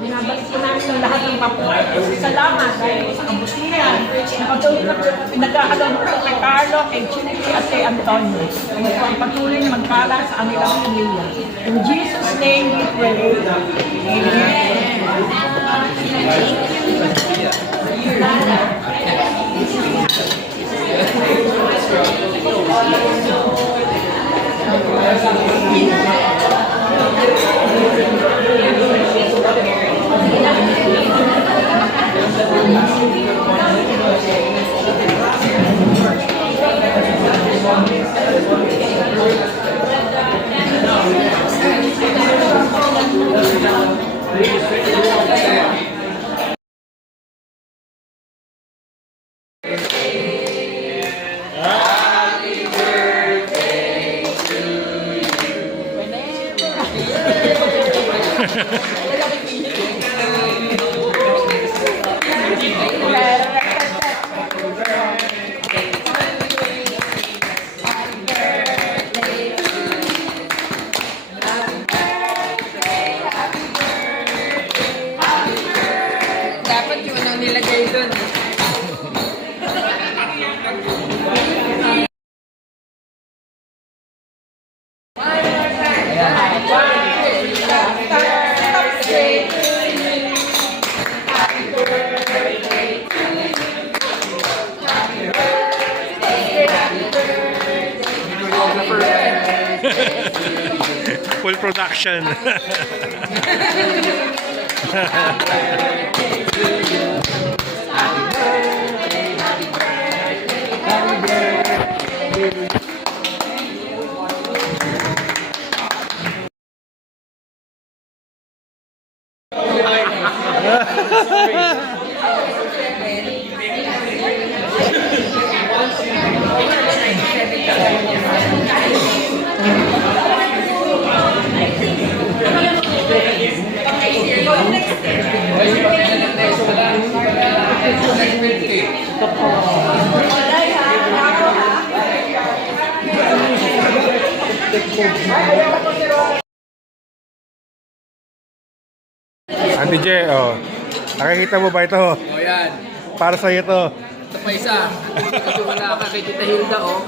Binabalik po namin ang lahat ng papuhay. Salamat dahil sa kabutihan. Napatuloy na pinag-aalam ko kay Carlo, kay Chiniki at kay Antonio. Kung ito ang patuloy na magpala sa kanilang pamilya. In Jesus' name we pray. Amen. Dapat yun ang nilagay doon. Full production. Ate Je, oh. Nakikita mo ba ito? O yan. Para sa ito. Ito pa isa. Kasi wala ka kay Tita Hilda, oh.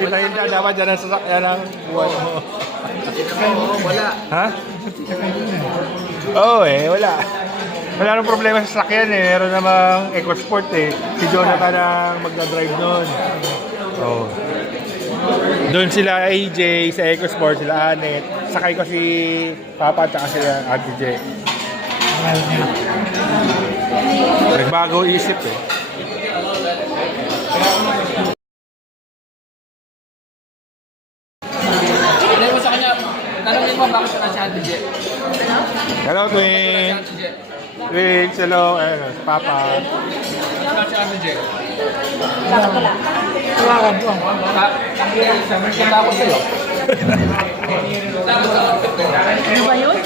Kita hindi dapat dyan ang sasakyan ng buhay mo. Oo, wala. Ha? Oo wala. Wala nang problema sa sasakyan eh. Meron namang EcoSport eh. Si Jonathan ang magdadrive nun. Oh. Doon sila AJ sa EcoSport, sila Anet. Sakay ko si Papa at saka sila Ate Je. Nagbago isip eh. Tanong mo sa kanya, tanongin mo bakit siya na si Ate Je. Hello, Twins. Twins, hello. Ayun, si Papa. Bakit si Ate Je? Tawagan ko. Takot sa'yo. Ano ba yun?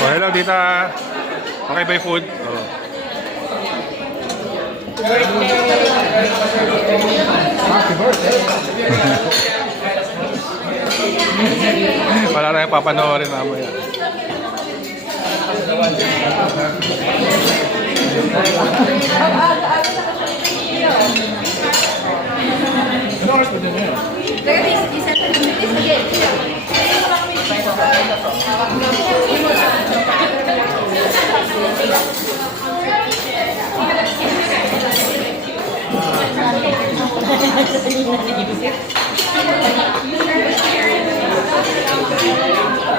Oh, hello, Tita. Okay ba yung food? Oh. Wala na yung papanoorin mamaya.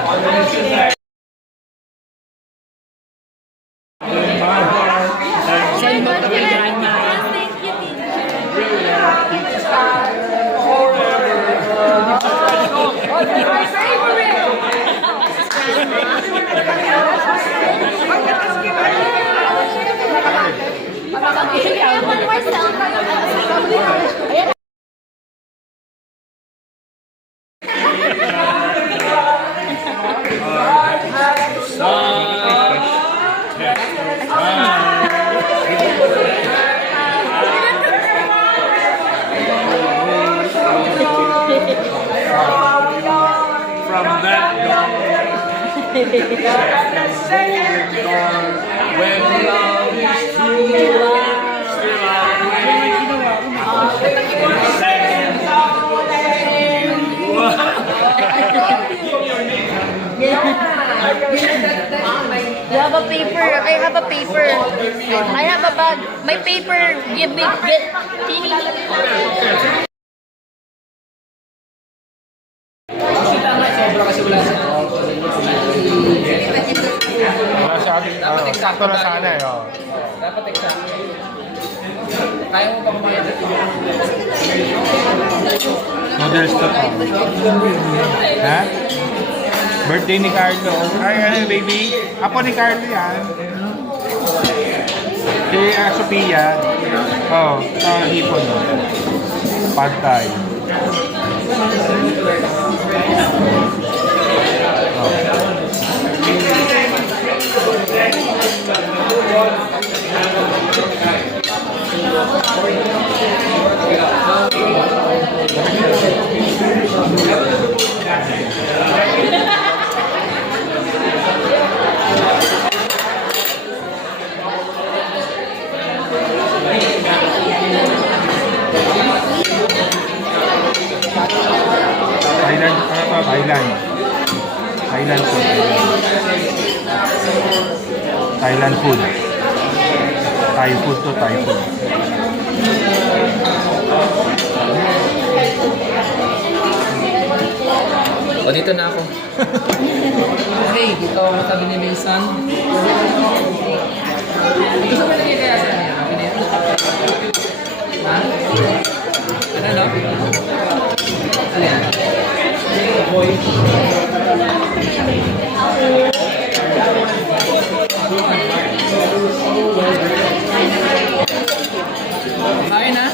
One more cell. You have a paper. I have a paper. I have a bag. My paper. Give me. Get. Sobra kasi wala siya. Wala siya ating, Dapat exacto sakto na tayo. sana eh. Oh. Dapat exact. Kaya mo ba kumayad at Noodles to. Ha? Birthday ni Carlo. Ay, ano, baby? Apo ni Carlo yan. Si Sophia. Oh, hipon. Pantay. Thailand, ano to? Thailand. Thailand food. Thailand food. Thai food to, Thai food. O, dito na ako. Okay, dito ako matabi ni Mason. Gusto mo lagay kaya sa kanya? Okay na yan? Ha? Ano, no? Ano yan? Kain na?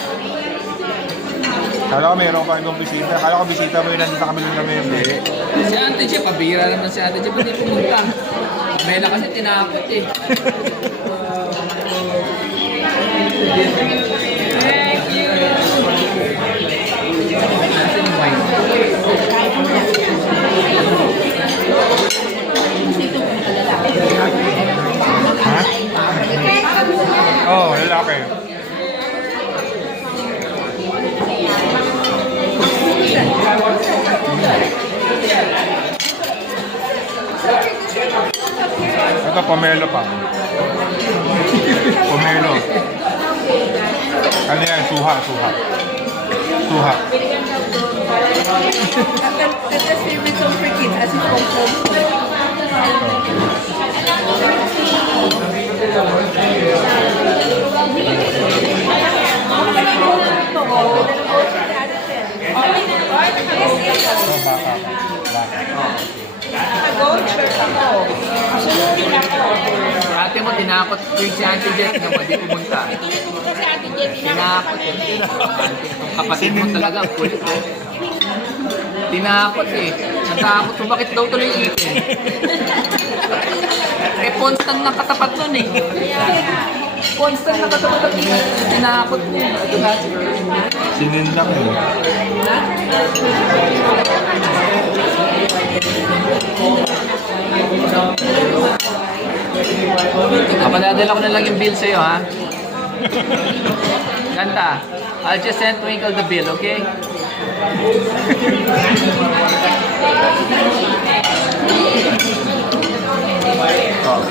Kala ko meron pa ibang bisita. Kala ko bisita mo yun, nandito kami lang kami. Hindi. Si Ate Jeff, pabira naman si Ate Jeff. Hindi pumunta. Mela kasi tinakot eh. Thank you! Nasaan yung wine? Ha? Oh, lalaki. Ito, pomelo pa. Pomelo. Ano yan? Suha, suha. Suha. That's favorite song for kids as it comes home. Ito, baka. Baka. Ate mo, tinakot ko yung si Ate Jeff na hindi pumunta. Tinakot eh. Ang kapatid mo talaga, ang kulit eh. Tinakot eh. Natakot mo, bakit daw tuloy itin? Eh, constant na katapat nun eh. Constant na katapat at tinakot mo. Ito nga siguro. Sinindak eh. Papadadala ko na lang yung bill sa'yo, ha? Kanta. I'll just send Twinkle the bill, okay? Oh.